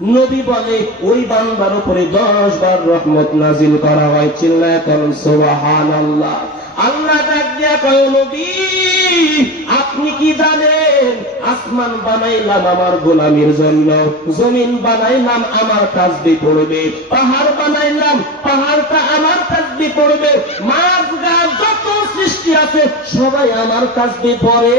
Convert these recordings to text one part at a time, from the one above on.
নবী বলে, ওই বান্দার উপরে দশ বার রহমত নাজিল করা হয়। চিল্লায় করেন সোবাহান আল্লাহ আল্লাহ আপনি কি জানেন, আসমান বানাইলাম আমার গোলামের জন্য, জমিন বানাইলাম আমার তাসবি পড়বে, পাহাড় বানাইলাম, পাহাড়টা আমার তাসবি পড়বে, মাছ, গাছ, যত সৃষ্টি আছে, সবাই আমার তাসবি পড়ে।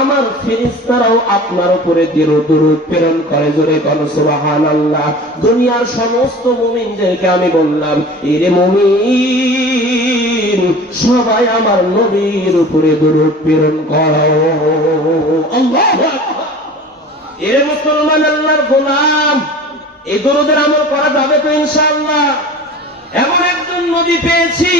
আমার ফেরেশতারাও আপনার উপরে দরুদ প্রেরণ করে। জোরে কোন সুবহানাল্লাহ। দুনিয়ার সমস্ত মুমিনদেরকে আমি বললাম, এরে মুমিন, সবাই আমার নবীর উপরে দরুদ প্রেরণ করো। আল্লাহু এর মুসলমান, আল্লাহর গোলাম, এই দরুদের আমল করা যাবে তো ইনশাআল্লাহ। এমন একজন নবী পেয়েছি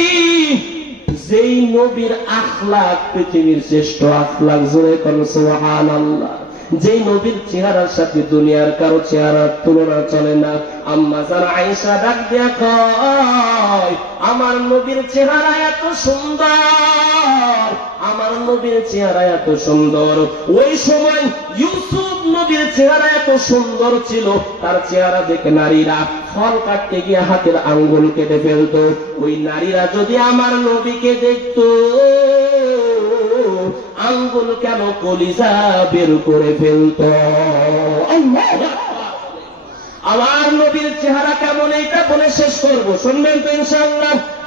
যেই নবীর আখলাক পৃথিবীর শ্রেষ্ঠ আখলাক জোরে কোন সোহান আল্লাহ যেই নবীর চেহারার সাথে দুনিয়ার কারও চেহারার তুলনা চলে না, আম্মা জান আয়েশা ডাক কয়, আমার নবীর চেহারা এত সুন্দর, আমার নবীর চেহারা এত সুন্দর। ওই সময় ইউসুফ নবীর চেহারা এত সুন্দর ছিল, তার চেহারা দেখে নারীরা ফল কাটতে গিয়ে হাতের আঙ্গুল কেটে ফেলতো। ওই নারীরা যদি আমার নবীকে দেখতো আঙ্গুল কেন কলিজা বের করে ফেলত? আমার নবীর চেহারা কেমন এইটা বলে শেষ করব। শুনবেন তো ইনশাআল্লাহ।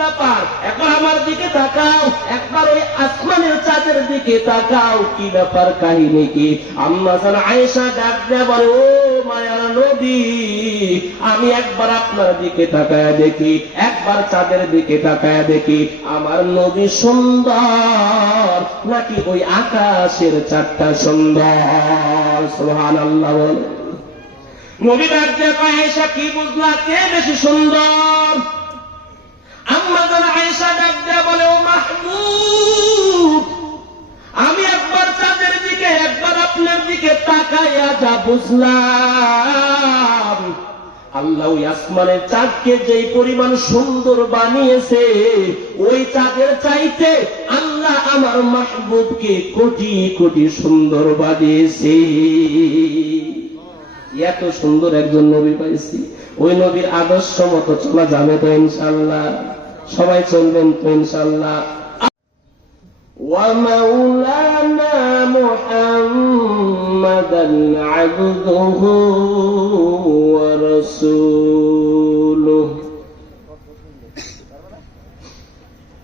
ব্যাপার। একবার আমার দিকে তাকাও একবার ওই আসমানের চাঁদের দিকে তাকাও কি ব্যাপার কাহিনী কি? আয়েশা ডাক ও মায়ার আমি একবার আপনার দিকে তাকায়া দেখি একবার চাঁদের দিকে তাকায়া দেখি আমার নবী সুন্দর নাকি ওই আকাশের চারটা সুন্দর? সোহান আল্লাহ নবী দেয়া কয়, কি বুঝলা? কে বেশি সুন্দর? আসমানের চাঁদকে যেই পরিমাণ সুন্দর বানিয়েছে, ওই চাঁদের চাইতে আল্লাহ আমার মাহবুবকে কোটি কোটি সুন্দর বানিয়েছে। এত সুন্দর একজন নবী পাইছি। ওই নবীর আদর্শ মতো চলা যাবে তো ইনশাল্লাহ সবাই চলবেন তো ইনশাল্লাহ ومولانا محمدا عبده ورسوله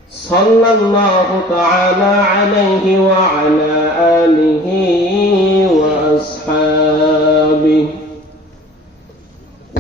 صلى الله تعالى عليه وعلى آله وأصحابه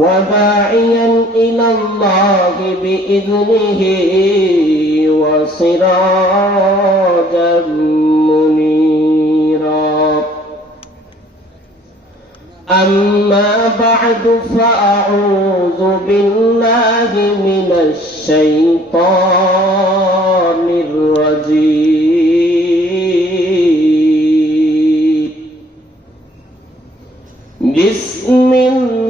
وداعيا إلى الله بإذنه وسراجا منيرا. أما بعد فأعوذ بالله من الشيطان الرجيم. بسم الله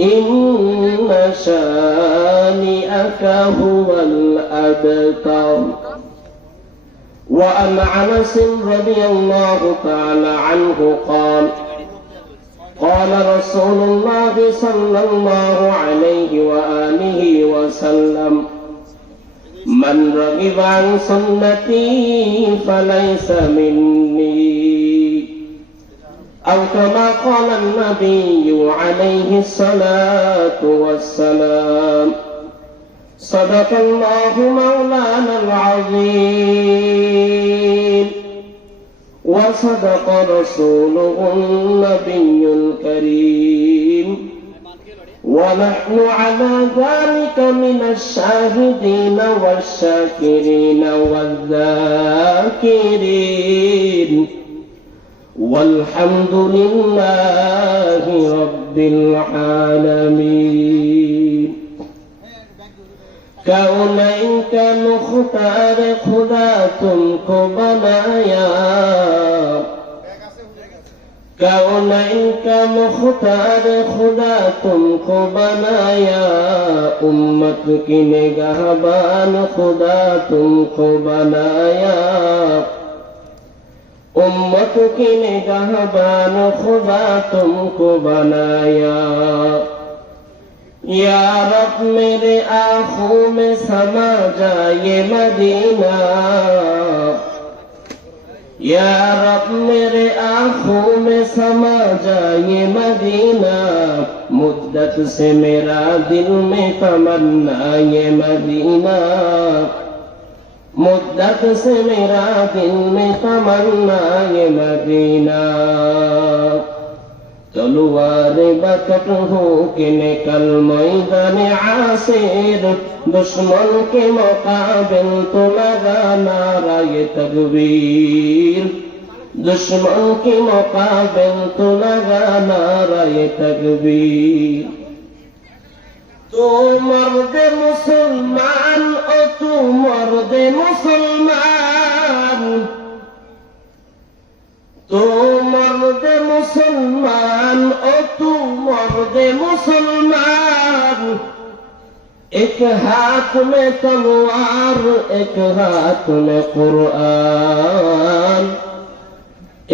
إن شانئك هو الأبتر. وعن انس رضي الله تعالى عنه قال قال رسول الله صلى الله عليه وآله وسلم من رغب عن سنتي فليس مني. أو كما قال النبي عليه الصلاة والسلام. صدق الله مولانا العظيم. وصدق رسوله النبي الكريم. ونحن على ذلك من الشاهدين والشاكرين والذاكرين. والحمد لله رب العالمين كونين کا مختار خدا تم کو بنایا کونین کا مختار خدا تم کو بنایا امت کی نگہبان خدا تم کو بنایا امت کی نگہبان خدا تم کو بنایا۔ یا رب میرے آنکھوں میں سما جائے مدینہ۔ یا رب میرے آنکھوں میں سما جائے مدینہ۔ مدت سے میرا دل میں تمنا یہ مدینہ۔ مدت سے میرا دل میں تمنا یہ مدینہ تلوار بکٹ ہو کے نکل میدان عاصر دشمن کے مقابل تو لگا نعرہ یہ تکبیر دشمن کے مقابل تو لگا نعرہ یہ تکبیر تو مرد مسلمان মরদে মুসলমান তো মরদে মুসলমান, ও তু মরদে মুসলমান, এক হাত মে তলোয়ার, এক হাত মে কুরআন,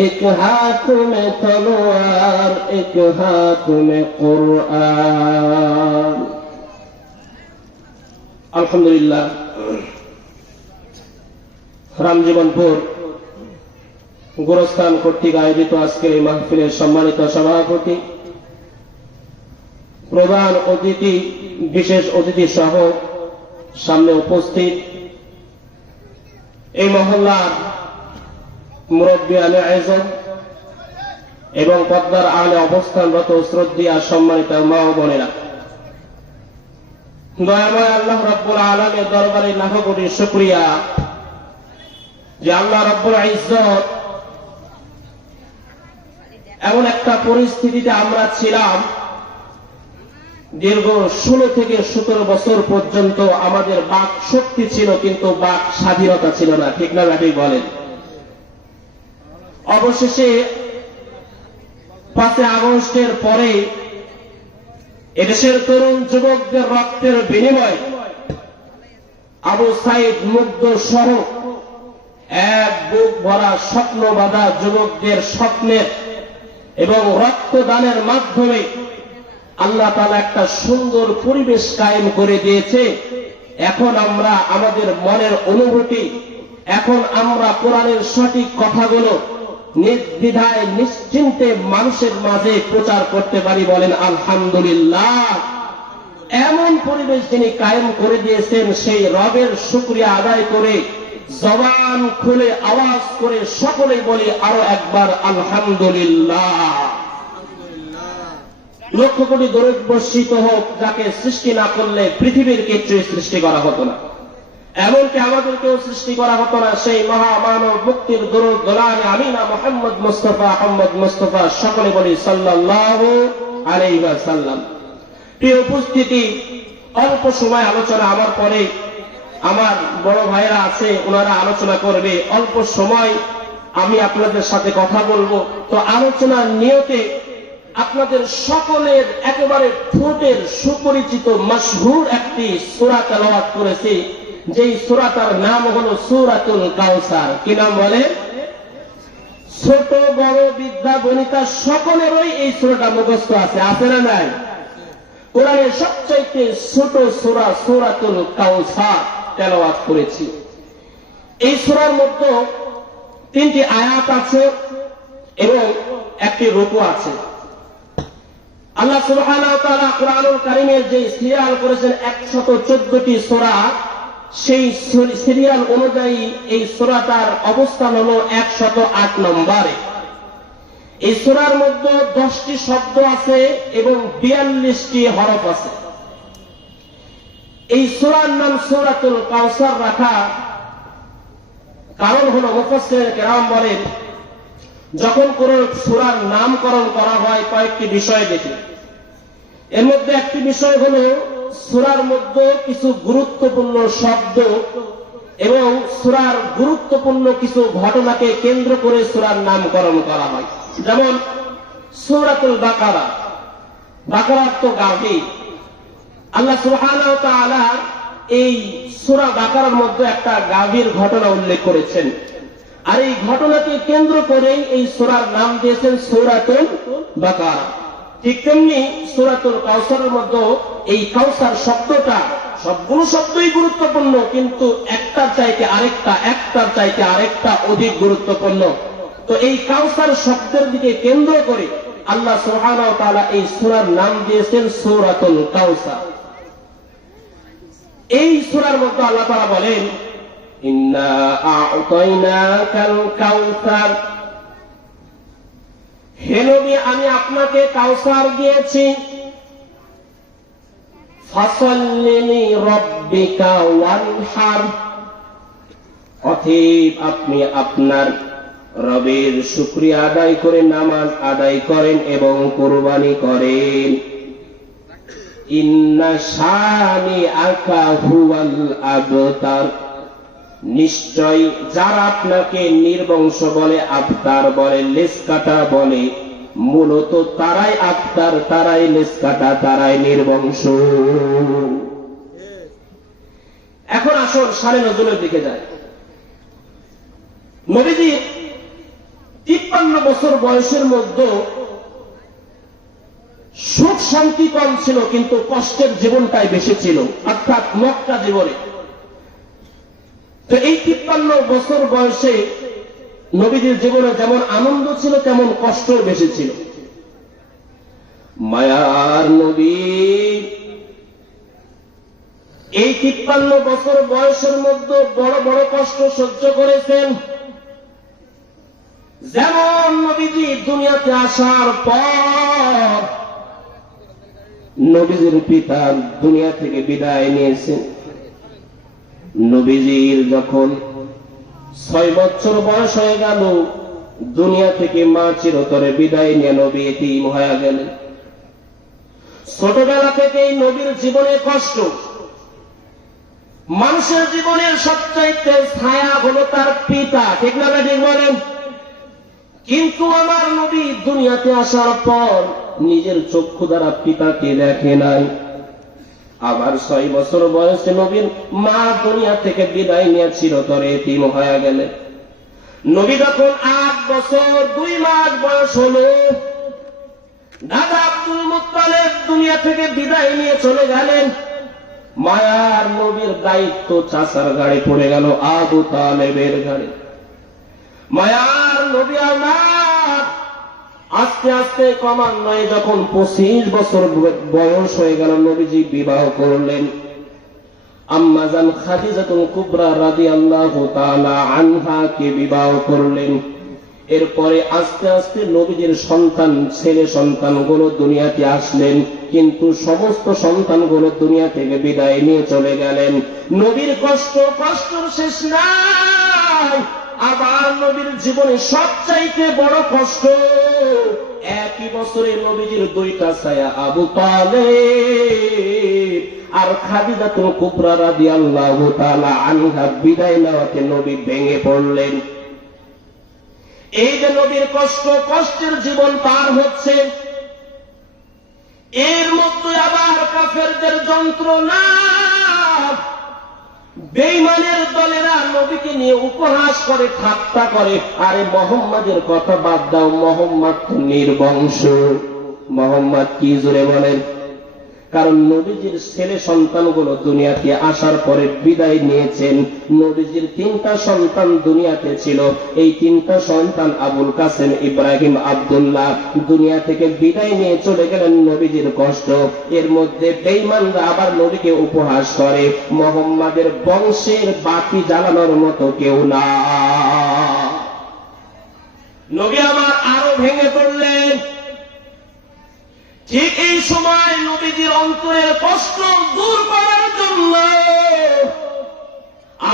এক হাত মে তলোয়ার, এক হাত মে কুরআন। আলহামদুলিল্লাহ। রামজীবনপুর গোরস্থান কর্তৃক আয়োজিত আজকের এই মাহফিলের সম্মানিত সভাপতি, প্রধান অতিথি, বিশেষ অতিথি সহ সামনে উপস্থিত এই মহল্লার মুরব্বী আলে আয়োজন এবং পদ্মার আলে অবস্থানরত শ্রদ্ধা সম্মানিত মা বোনেরা। দয়াময় আল্লাহ রব্বুল আলমের দরবারে লাখ কোটি শুক্রিয়া। যে আল্লাহ রব্বুল ইজ্জত এমন একটা পরিস্থিতিতে আমরা ছিলাম, দীর্ঘ ষোলো থেকে সতেরো বছর পর্যন্ত আমাদের বাক শক্তি ছিল, কিন্তু বাক স্বাধীনতা ছিল না, ঠিক না ব্যাটি বলেন? অবশেষে পাঁচে আগস্টের পরে এদেশের তরুণ যুবকদের রক্তের বিনিময় আবু সাইদ মুগ্ধ সহ এক বুক ভরা স্বপ্ন বাঁধা যুবকদের স্বপ্নের এবং রক্তদানের মাধ্যমে আল্লাহ তালা একটা সুন্দর পরিবেশ কায়েম করে দিয়েছে। এখন আমরা আমাদের মনের অনুভূতি, এখন আমরা কোরআনের সঠিক কথাগুলো নির্দ্বিধায়, নিশ্চিন্তে মানুষের মাঝে প্রচার করতে পারি বলেন, আলহামদুলিল্লাহ। এমন পরিবেশ যিনি কায়েম করে দিয়েছেন, সেই রবের শুক্রিয়া আদায় করে জবান খুলে আওয়াজ করে সকলে বলি আরও একবার, আলহামদুলিল্লাহ। লক্ষ কোটি দরিদ বর্ষিত হোক, যাকে সৃষ্টি না করলে পৃথিবীর কিছুই সৃষ্টি করা হতো না। এমনকি আমাদেরকেও সৃষ্টি করা হতো না, সেই মহামানব মুক্তির দরুদ গোলাম আমিনা মোহাম্মদ মুস্তফা আহমদ মুস্তফা, সকলে বলি সাল্লাহ আলাইহি সাল্লাম প্রিয় উপস্থিতি, অল্প সময় আলোচনা আমার পরে আমার বড় ভাইরা আছে, ওনারা আলোচনা করবে। অল্প সময় আমি আপনাদের সাথে কথা বলব। তো আলোচনার নিয়তে আপনাদের সকলের একেবারে ঠোঁটের সুপরিচিত, মশহুর একটি সুরা তেলাওয়াত করেছি। যেই সুরাটার নাম হলো সুরাতুল কাউসার, কি নাম বলে? ছোট, বড় বিদ্যা বনিতা, সকলেরই এই সুরাটা মুখস্থ আছে আছে না নাই? কোরআনের সবচাইতে ছোট সুরা সুরাতুল কাউসার তেলাওয়াত করেছি। এই সুরার মধ্যে তিনটি আয়াত আছে এবং একটি রূপও আছে। আল্লাহ সুবহানাহু ওয়া তাআলা কোরআনুল কারীমের যে সিরিয়াল করেছেন 114টি সূরা সেই সিরিয়াল অনুযায়ী এই সূরাটার অবস্থান হলো 108 নম্বরে। এই সূরার মধ্যে 10টি শব্দ আছে এবং 42টি হরফ আছে। এই সূরার নাম সূরাতুল কাউসার রাখা কারণ হলো মুফাসসির কেরাম বলেন যখন কোন সূরার নামকরণ করা হয় কয়েকটি বিষয় দেখে। এর মধ্যে একটি বিষয় হলো সূরার মধ্যে কিছু গুরুত্বপূর্ণ শব্দ এবং সূরার গুরুত্বপূর্ণ কিছু ঘটনাকে কেন্দ্র করে সূরার নামকরণ করা হয়। যেমন, সূরাতুল বাকারা। বাকারা তো গাভী। আল্লাহ তাআলা এই সূরা বাকারার মধ্যে একটা গাভীর ঘটনা উল্লেখ করেছেন। আর এই ঘটনাকে কেন্দ্র করেই এই সূরার নাম দিয়েছেন সূরাতুল বাকারা। ঠিক তেমনি সূরাতুল কাউসারের মধ্যে এই কাউসার শব্দটা সবগুলো শব্দই গুরুত্বপূর্ণ, কিন্তু একটার চাইতে আরেকটা, একটার চাইতে আরেকটা অধিক গুরুত্বপূর্ণ। তো এই কাউসার শব্দের দিকে কেন্দ্র করে আল্লাহ ওয়া এই সূরার নাম দিয়েছেন সূরাতুল কাউসার এই সুরার মধ্যে আল্লাহ তাআলা বলেন, ইন্না আ'তাইনাকাল কাউসার হে নবী, আমি আপনাকে কাউসার দিয়েছি। আপনি আপনার রবের শুকরিয়া আদায় করে নামাজ আদায় করেন এবং কোরবানি করেন। ইন্না আকা হুয়াল আবতার। নিশ্চয় যারা আপনাকে নির্বংশ বলে আবতার বলে লেস কাটা বলে, মূলত তারাই আবতার তারাই লেস কাটা তারাই নির্বংশ। এখন আসুন সাড়ে নজরের দিকে যায় নবীজি তিপ্পান্ন বছর বয়সের মধ্যে সুখ শান্তি কম ছিল, কিন্তু কষ্টের জীবনটাই বেশি ছিল, অর্থাৎ মক্কা জীবনে। তো এই তিপ্পান্ন বছর বয়সে নবীদের জীবনে যেমন আনন্দ ছিল, তেমন কষ্ট বেশি ছিল। মায়ার নবী, এই তিপ্পান্ন বছর বয়সের মধ্যে বড় বড় কষ্ট সহ্য করেছেন। যেমন নবীজি দুনিয়াতে আসার পর নবীজির পিতা দুনিয়া থেকে বিদায় নিয়েছেন। নবীজির যখন ছয় বছর বয়স হয়ে গেল, দুনিয়া থেকে মা চিরতরে বিদায় নিয়ে নবী এতিম হয়ে গেলেন। ছোটবেলা থেকেই নবীর জীবনে কষ্ট। মানুষের জীবনের সবচাইতে ছায়া হলো তার পিতা, ঠিক না ঠিক বলেন? কিন্তু আমার নবী দুনিয়াতে আসার পর নিজের চক্ষু দ্বারা পিতাকে দেখে নাই। আবার ছয় বছর বয়সে নবীর মা দুনিয়া থেকে বিদায় নিয়ে চিরতরে এতিম হয়ে গেলেন নবী যখন আট বছর, দুই মাস বয়স হলো, দাদা আব্দুল মুত্তালেব দুনিয়া থেকে বিদায় নিয়ে চলে গেলেন। মায়ার নবীর দায়িত্ব চাষার গাড়ি পড়ে গেল আবু তালেবের গাড়ি। মায়ার নবী আমার আস্তে আস্তে ক্রমান্বয়ে যখন পঁচিশ বছর বয়স হয়ে গেল, নবীজি বিবাহ করলেন। আম্মাজান খাদিজাতুল কুবরা রাদিয়াল্লাহু তাআলা আনহাকে বিবাহ করলেন। এরপরে আস্তে আস্তে নবীজির সন্তান, ছেলে সন্তানগুলো দুনিয়াতে আসলেন, কিন্তু সমস্ত সন্তানগুলো দুনিয়া থেকে বিদায় নিয়ে চলে গেলেন। নবীর কষ্ট, কষ্টর শেষ নাই। আবার নবীর জীবনে সবচাইতে বড় কষ্ট, একই বছরে নবীজির দুইটা ছায়া আবু তালে আর খাদিজাতুল কুবরা রাদিয়াল্লাহু তাআলা আনহা বিদায় নেওয়াতে নবী ভেঙে পড়লেন। এই যে নবীর কষ্ট, কষ্টের জীবন পার হচ্ছে, এর মধ্যে আবার কাফেরদের যন্ত্রণা বেইমানের দলেরা নবীকে নিয়ে উপহাস করে, ঠাট্টা করে। আরে মোহাম্মদের কথা বাদ দাও, মোহাম্মদ নির্বংশ। মোহাম্মদ কি জোরে বলেন? কারণ নবীজির ছেলে সন্তানগুলো দুনিয়াতে আসার পরে বিদায় নিয়েছেন। নবীজির তিনটা সন্তান দুনিয়াতে ছিল। এই তিনটা সন্তান আবুল কাসেম ইব্রাহিম আব্দুল্লাহ দুনিয়া থেকে বিদায় নিয়ে চলে গেলেন নবীজির কষ্ট। এর মধ্যে বেইমানরা আবার নবীকে উপহাস করে। মোহাম্মদের বংশের বাতি জ্বালানোর মতো কেউ না। নবী আমার আরও ভেঙে পড়লেন। ঠিক এই সময় নবীজির অন্তরের কষ্ট দূর করার জন্য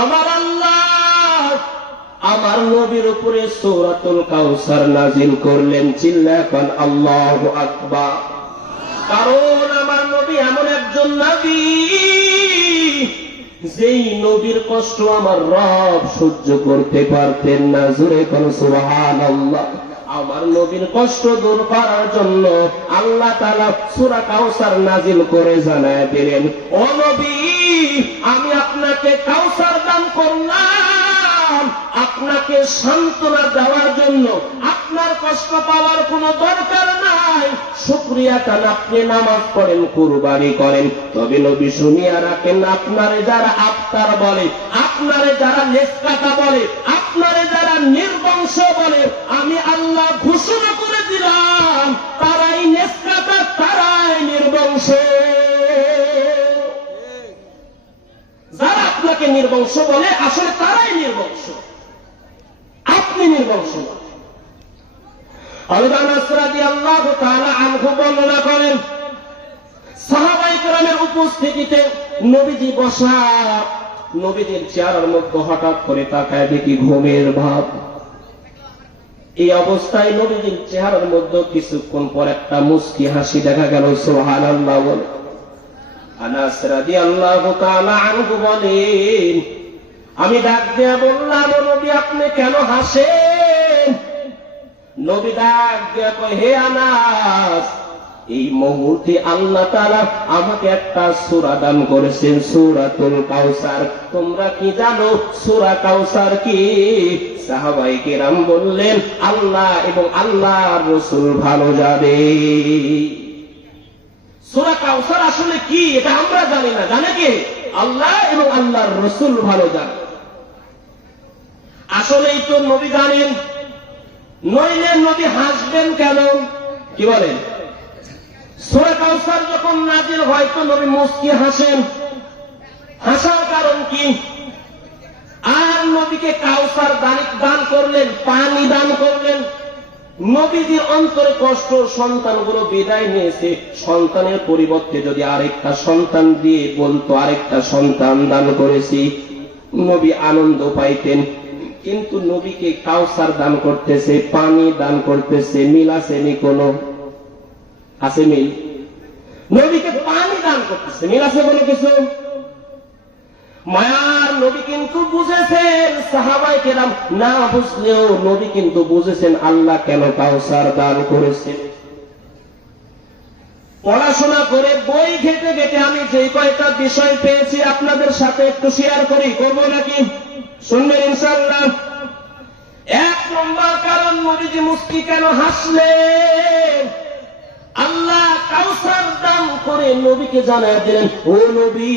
আমার আল্লাহ আমার নবীর উপরে সৌরাতুল কাউসার নাজিল করলেন। চিল্লাখন আল্লাহ আকবার। কারণ আমার নবী এমন একজন নবী যেই নবীর কষ্ট আমার রব সহ্য করতে পারতেন না। জুড়ে কোন সুবহান আল্লাহ আমার নবীর কষ্ট দূর করার জন্য আল্লাহ তালা সুরা কাউসার নাজিল করে জানায় দিলেন, ও নবী, আমি আপনাকে কাউসার দান করলাম। আপনাকে সান্ত্বনা দেওয়ার জন্য আপনার কষ্ট পাওয়ার কোনো দরকার নাই। শুক্রিয়া কান আপনি নামাজ পড়েন, কুরবানি করেন। তবে নবী শুনিয়া রাখেন, আপনারে যারা আফতার বলে, আপনারে যারা লেসকাটা বলে আপনারে যারা নির্বংশ বলে, আমি আল্লাহ ঘোষণা করে দিলাম, তারাই নেসকাটা তারাই নির্বংশ। যারা আপনাকে নির্বংশ বলে, আসলে তারাই নির্বংশ। আপনি নির্বংশ উপস্থিতিতে নবীজি বসা নবীদের চেহারার মধ্যে হঠাৎ করে তাকায় দেখি ঘুমের ভাব। এই অবস্থায় নবীজির চেহারার মধ্যে কিছুক্ষণ পর একটা মুস্কি হাসি দেখা গেল সোহান আল্লাহ বলে আমি ডাক দিয়া বললাম নবী, আপনি কেন হাসেন? নবী ডাক দিয়া কয়, হে আনাস এই মুহূর্তে আল্লাহ তাআলা আমাকে একটা সূরা দান করেছেন, সূরাতুল কাউসার তোমরা কি জানো সূরা কাউসার কি? সাহাবাই কেরাম বললেন, আল্লাহ এবং আল্লাহর রাসূল ভালো যাবে সূরা কাউসার আসলে কি? এটা আমরা জানি না। জানে কি? আল্লাহ এবং আল্লাহর রসুল ভালো জানে। আসলেই তো নবী জানেন। নইলে নবী হাসবেন কেন? কি বলেন? সূরা কাউসার যখন নাজিল হয়, তো নবী মুস্কি হাসেন। হাসার কারণ কি? আর নবীকে কাউসার দান করলেন, পানি দান করলেন। নবীজির অন্তরে কষ্ট, সন্তানগুলো বিদায় নিয়েছে। সন্তানের পরিবর্তে যদি আরেকটা সন্তান দিয়ে বলতো, আরেকটা সন্তান দান করেছি, নবী আনন্দ পাইতেন। কিন্তু নবীকে কাউসার দান করতেছে, পানি দান করতেছে মিল আসেনি কোনো আছে মিল। নবীকে পানি দান করতেছে। মিল আছে কোনো কিছু? মায়ার নবী কিন্তু বুঝেছেন, সাহাবাই কেরাম না বুঝলেও নবী কিন্তু বুঝেছেন, আল্লাহ কেন কাউসার দান করেছেন পড়াশোনা করে বই ঘেটে ঘেটে আমি যে কয়টা বিষয় পেয়েছি আপনাদের সাথে একটু শেয়ার করি, করব নাকি? শুনবেন ইনশাল্লাহ এক নম্বর কারণ নবীজি মুস্কি কেন হাসলেন? আল্লাহ কাউসার দান করে নবীকে জানায় দিলেন, ও নবী,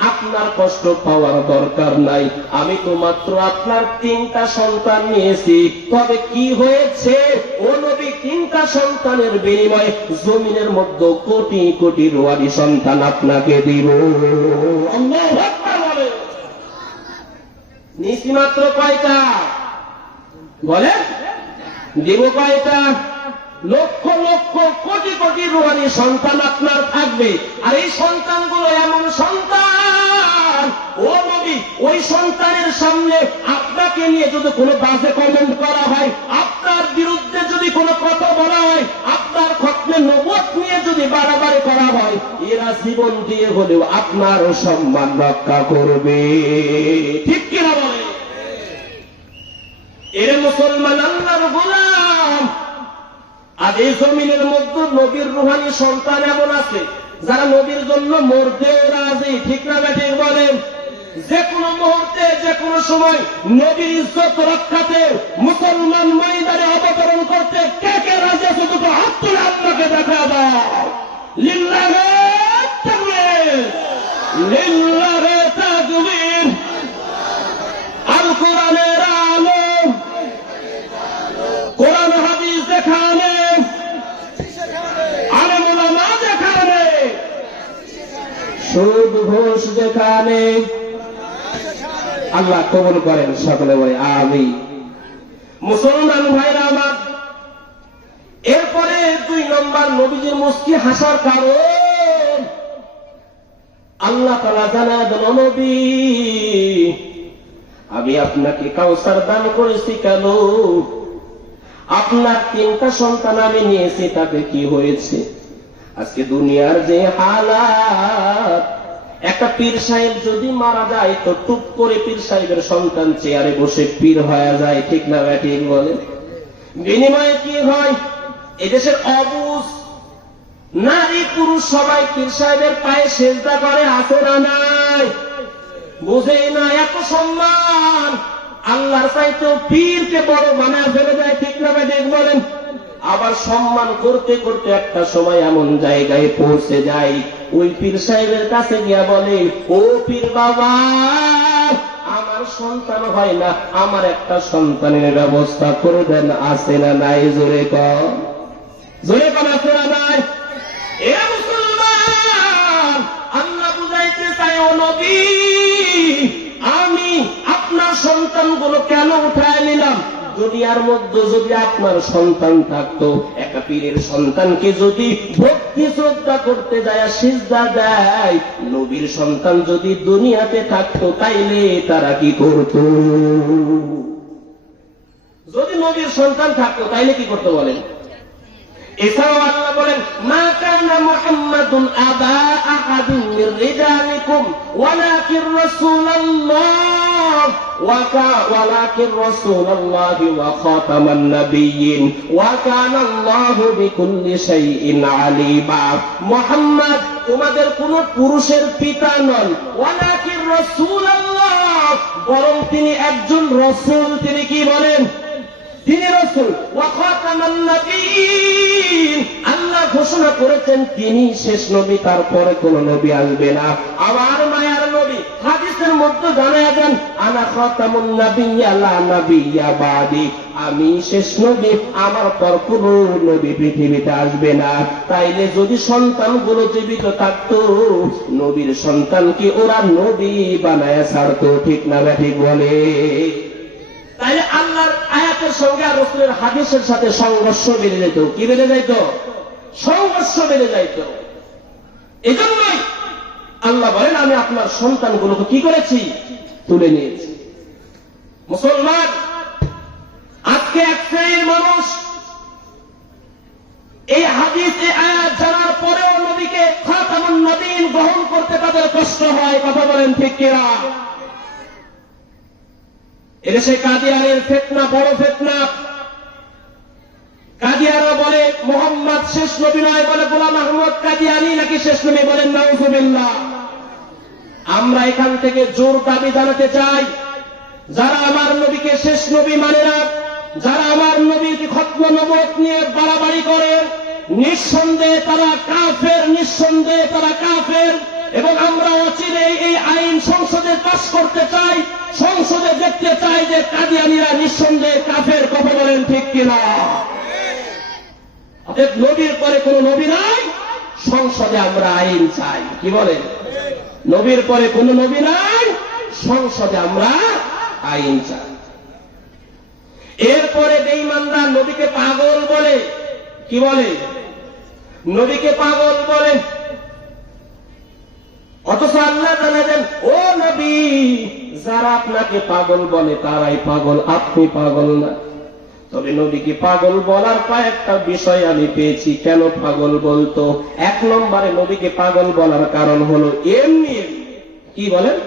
আপনার কষ্ট পাওয়ার দরকার নাই। আমি তো মাত্র আপনার তিনটা সন্তান নিয়েছি। তবে কি হয়েছে? ও নবী, তিনটা সন্তানের বিনিময়ে জমিনের মধ্যে কোটি কোটি রোয়ারি সন্তান আপনাকে দিব মাত্র কয়টা? বলে দিব কয়টা? লক্ষ লক্ষ কোটি কোটি রুহানি সন্তান আপনার থাকবে। আর এই সন্তানগুলো এমন সন্তান। ও নবী, ওই সন্তানের সামনে আপনাকে নিয়ে যদি কোনো বাজে কমেন্ট করা হয়, আপনার বিরুদ্ধে যদি কোনো কথা বলা হয়, আপনার খতমে নবত নিয়ে যদি বাড়াবাড়ি করা হয়, এরা জীবন দিয়ে হলেও আপনার সম্মান রক্ষা করবে। ঠিক কিনা বলে এরে মুসলমান আল্লাহর গোলাম আর এই জমিনের মধ্যে নবীর রুহানি সন্তান এমন আছে, যারা নবীর জন্য মরতেও রাজি, ঠিক না ব্যাঠিক বলেন? যে কোনো মুহূর্তে যে কোনো সময় নবীর ইজ্জত রক্ষাতে মুসলমান ময়দানে অবতরণ করতে কে কে রাজি আছে দুটো হাত তুলে আপনাকে দেখা দাও লিল্লাহে তাকবীর। লিল্লাহে তাকবীর আল কোরআনের আলো কোরআন হাদিস দেখানে আলেম ওলামা দেখানে সুদ ঘোষ যেখানে। আল্লাহ কবুল করেন সকলে বলে আমি মুসলমান ভাইরা আমার, এরপরে দুই নম্বর নবীজির মুস্কি হাসার কারণ, আল্লাহ তালা জানা দেন নবী, আমি আপনাকে কাউসার দান করেছি কেন? আপনার তিনটা সন্তান আমি নিয়েছি, তাতে কি হয়েছে? আজকে দুনিয়ার যে হালাত, একটা পীর সাহেব যদি মারা যায়, তো টুপ করে পীর সাহেবের সন্তান চেয়ারে বসে পীর হয়ে যায়, ঠিক না ব্যাটিং বলে বিনিময়ে কি হয়? এদেশের অবুজ নারী পুরুষ সবাই পীর সাহেবের পায়ে সেজদা করে, আছে না নাই? বুঝেই না, এত সম্মান। আল্লাহর চাইতেও পীরকে বড় বানায় ফেলে যায়, ঠিক না দেখ বলেন? আবার সম্মান করতে করতে একটা সময় এমন জায়গায় পৌঁছে যায়। ওই পীর সাহেবের কাছে গিয়া বলে, ও পীর বাবা, আমার সন্তান হয় না, আমার একটা সন্তানের ব্যবস্থা করে দেন আছে না নাই? জোরে কম জোরে আমি আপনার সন্তানগুলো কেন উঠায় নিলাম দুনিয়ার মধ্যে যদি আপনার সন্তান থাকতো একা পীরের সন্তানকে যদি ভক্তি শ্রদ্ধা করতে যায়, সিজদা দেয়, নবীর সন্তান যদি দুনিয়াতে থাকতো, তাইলে তারা কি করত? যদি নবীর সন্তান থাকতো, তাইলে কি করতে বলেন? এছাড়াও ওয়া ওয়া খাতামান ওয়া তোমাদের কোন পুরুষের পিতা নন ওয়ালাকিন রাসূলুল্লাহ, বরং তিনি একজন রাসূল। তিনি কি বলেন? তিনি রসুল। আল্লাহ ঘোষণা করেছেন, তিনি শেষ নবী, তারপরে কোন নবী আসবে না। আমার মায়ার নবী, হাদিসের মধ্যে জানা যান আনা খতামুন নাবিয়্যা, লা নাবিয়্যা বাদি। আমি শেষ নবী, আমার পর কোন নবী পৃথিবীতে আসবে না। তাইলে যদি সন্তানগুলো জীবিত থাকতো, নবীর সন্তানকে ওরা নবী বানায় ছাড়তো, ঠিক না ঠিক বলে? তাইলে আল্লাহর আয়াতের সঙ্গে আর রসুলের হাদিসের সাথে সংঘর্ষ বেড়ে যেত কি বেড়ে যাইত? সংঘর্ষ বেড়ে যাইত। এই জন্যই আল্লাহ বলেন, আমি আপনার সন্তানগুলোকে কি করেছি? তুলে নিয়েছি। মুসলমান, আজকে এক শ্রেণির মানুষ এই হাদিস, এই আয়াত জানার পরেও নবীকে খাতামুন নবীন গ্রহণ করতে তাদের কষ্ট হয়। কথা বলেন ঠিক কিনা? এদেশে কাদিয়ারের ফেতনা, বড় ফেতনা। কাদিয়ারা বলে, মোহাম্মদ শেষ নবী নয় বলে গোলাম আহমদ কাদিয়ানি নাকি শেষ নবী বলেন, নাউজুবিল্লাহ। আমরা এখান থেকে জোর দাবি জানাতে চাই, যারা আমার নবীকে শেষ নবী মানে না, যারা আমার নবীকে খত্ম নবত নিয়ে বাড়াবাড়ি করে, নিঃসন্দেহে তারা কাফের, নিঃসন্দেহে তারা কাফের। এবং আমরা অচিরে এই আইন সংসদে পাশ করতে চাই সংসদে দেখতে চাই যে কাদিয়ানিরা নিঃসন্দেহে কাফের, কথা বলেন ঠিক কিনা? নবীর পরে কোন নবী নাই, সংসদে আমরা আইন চাই, কি বলেন? নবীর পরে কোন নবী নাই, সংসদে আমরা আইন চাই। এরপরে বেঈমানরা নবীকে পাগল বলে, কি বলে? নবীকে পাগল বলে। অথচ আল্লাহ জানালেন, ও নবী যারা আপনাকে পাগল বলে, তারাই পাগল, আপনি পাগল না। তবে নবীকে পাগল বলার কয়েকটা বিষয় আমি পেয়েছি, কেন পাগল বলতো? এক নম্বরে নবীকে পাগল বলার কারণ হলো, এমনি। কি বলেন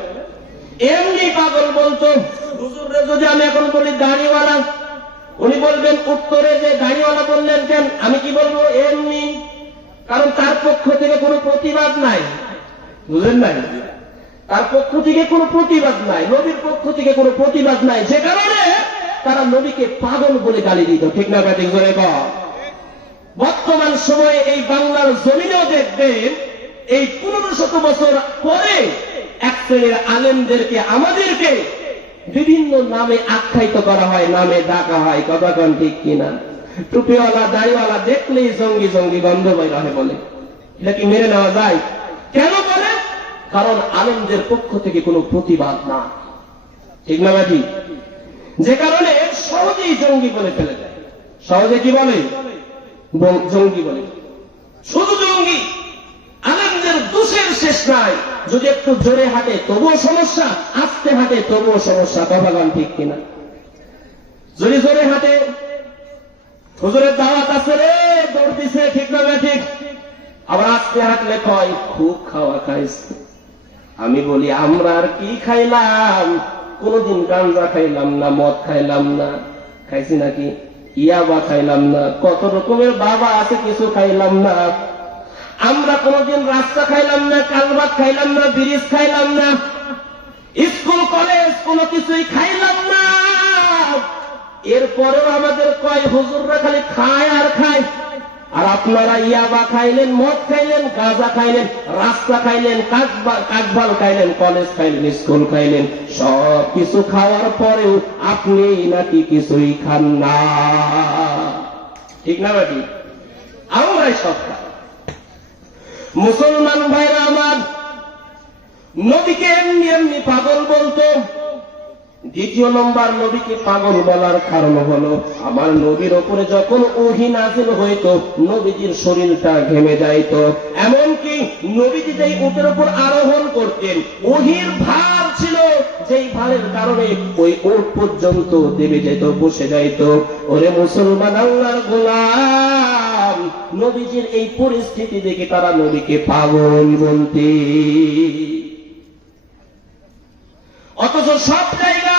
এমনি পাগল বলতো। যদি আমি এখন বলি দাড়িওয়ালা উনি বলবেন, উত্তরে যে দাড়িওয়ালা বললেন কেন, আমি কি বলব? এমনি। কারণ তার পক্ষ থেকে কোনো প্রতিবাদ নাই। বুঝলেন নাই তার পক্ষ থেকে কোনো প্রতিবাদ নাই, নবীর পক্ষ থেকে কোনো প্রতিবাদ নাই। যে কারণে তারা নবীকে পাগল বলে গালি দিত। ঠিক না, ব্যাটিং করে বর্তমান সময়ে এই বাংলার জমিনেও দেখবেন, এই পনেরো শত বছর পরে এক শ্রেণির আলেমদেরকে, আমাদেরকে বিভিন্ন নামে আখ্যায়িত করা হয়, নামে ডাকা হয়। কন ঠিক কিনা? টুপিওয়ালা, দাড়িওয়ালা দেখলেই জঙ্গি জঙ্গি গন্ধ বের হয় বলে। এটা কি মেনে নেওয়া যায়? কেন বলে? কারণ আলেমদের পক্ষ থেকে কোনো প্রতিবাদ না। ঠিক না ঠিক যে কারণে সহজেই জঙ্গি বলে ফেলে দেয়। সহজে কি বলে? জঙ্গি বলে। শুধু জঙ্গি আনন্দের দোষের শেষ নাই। যদি একটু জোরে হাঁটে, তবুও সমস্যা, আস্তে হাঁটে, তবুও সমস্যা। কথাগান ঠিক কিনা? যদি জোরে হাঁটে, হুজুরের দাওয়াত আছে রে, দৌড় দিছে, ঠিক না ঠিক আবার আস্তে হাঁটলে কয়, খুব খাওয়া খাইছে। আমি বলি, আমরা আর কি খাইলাম? কোনদিন গাঞ্জা খাইলাম না, মদ খাইলাম না। খাইছি নাকি? ইয়াবা খাইলাম না। কত রকমের বাবা আছে, কিছু খাইলাম না। আমরা কোনদিন রাস্তা খাইলাম না, কালবাদ খাইলাম না, ব্রিজ খাইলাম না। স্কুল, কলেজ, কোনো কিছুই খাইলাম না। এরপরেও আমাদের কয়, হুজুররা খালি খায় আর খায়। আর আপনারা ইয়াবা খাইলেন, মদ খাইলেন, গাঁজা খাইলেন, রাস্তা খাইলেন, কাকবা- কাকবাল খাইলেন, কলেজ খাইলেন, স্কুল খাইলেন সব কিছু খাওয়ার পরেও আপনি নাকি কিছুই খান না। ঠিক না বাকি আমরাই সব খাই। মুসলমান ভাইরা আমার নদীকে এমনি এমনি পাগল বলতো দ্বিতীয় নম্বর নবীকে পাগল বলার কারণ হলো, আমার নবীর ওপরে যখন ওহি নাজিল হইতো, নবীজির শরীরটা ঘেমে যাইত। এমনকি নবীজি যেই উটের উপর আরোহণ করতেন, ওহির ভার ছিল, যেই ভারের কারণে ওই উট পর্যন্ত দেবে যেত, বসে যাইত। ওরে মুসলমান আল্লাহর গোলাম, নবীজির এই পরিস্থিতি দেখে তারা নবীকে পাগল বলতে অথচ সব জায়গায়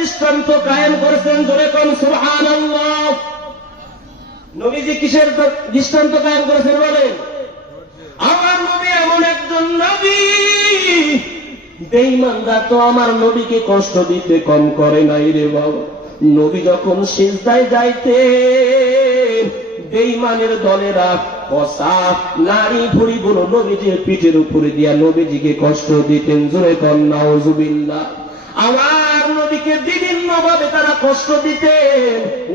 দৃষ্টান্ত কায়েম করেছেন জোরে কোন সুহান নবীজি কিসের দৃষ্টান্ত কায়েম করেছেন বলেন? আমার নবী এমন একজন নবী, বেঈমানরা তো আমার নবীকে কষ্ট দিতে কম করে নাই রে বাবা। নবী যখন সিজদায় যাইতে বেঈমানের দলেরা কষা নারী ভুড়ি গুলো নবীজির পিঠের উপরে দিয়া নবীজিকে কষ্ট দিতেন। জোরে কন্যা ওজুবিল্লা আমার নবীকে বিভিন্ন ভাবে তারা কষ্ট দিতে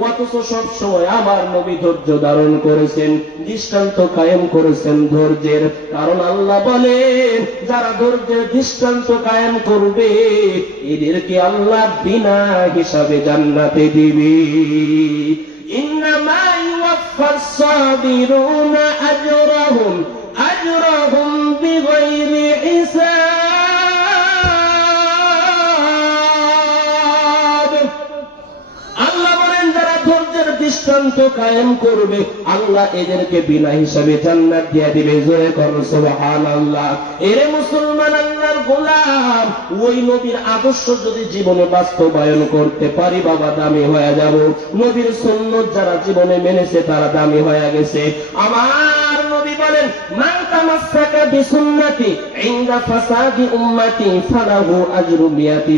অথচ সবসময় আমার নবী ধৈর্য ধারণ করেছেন, দৃষ্টান্ত কায়েম করেছেন ধৈর্যের। কারণ আল্লাহ বলেন, যারা ধৈর্যের দৃষ্টান্ত কায়েম করবে, এদেরকে আল্লাহ বিনা হিসাবে জান্নাতে দিবে। ইন্নামা ইউয়াফাস সাবিরুনা আজরাহুম দৃষ্টান্ত কায়েম করবে, আল্লাহ এদেরকে বিনা হিসাবে জান্নাত দিয়ে দিবে। জোরে করো, সুবহানাল্লাহ। এরে মুসলমান আল্লাহর গোলাম, ওই নবীর আদর্শ যদি জীবনে বাস্তবায়ন করতে পারি, বাবা, দামি হয়ে যাব। নবীর সুন্নত যারা জীবনে মেনেছে, তারা দামি হয়ে গেছে। আমার বলেন, মান তামাসসাকা বিসুন্নতি ইনদা ফাসাদি উম্মতি ফালাহু আজরু মিয়াতি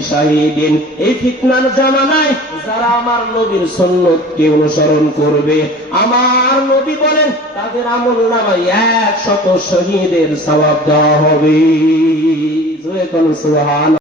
এই ফিতনার জামানায় যারা আমার নবীর সুন্নতকে অনুসরণ করবে, আমার নবী বলেন, তাদের আমল নামায় এক শত শহীদের সওয়াব দেওয়া হবে। সুবহান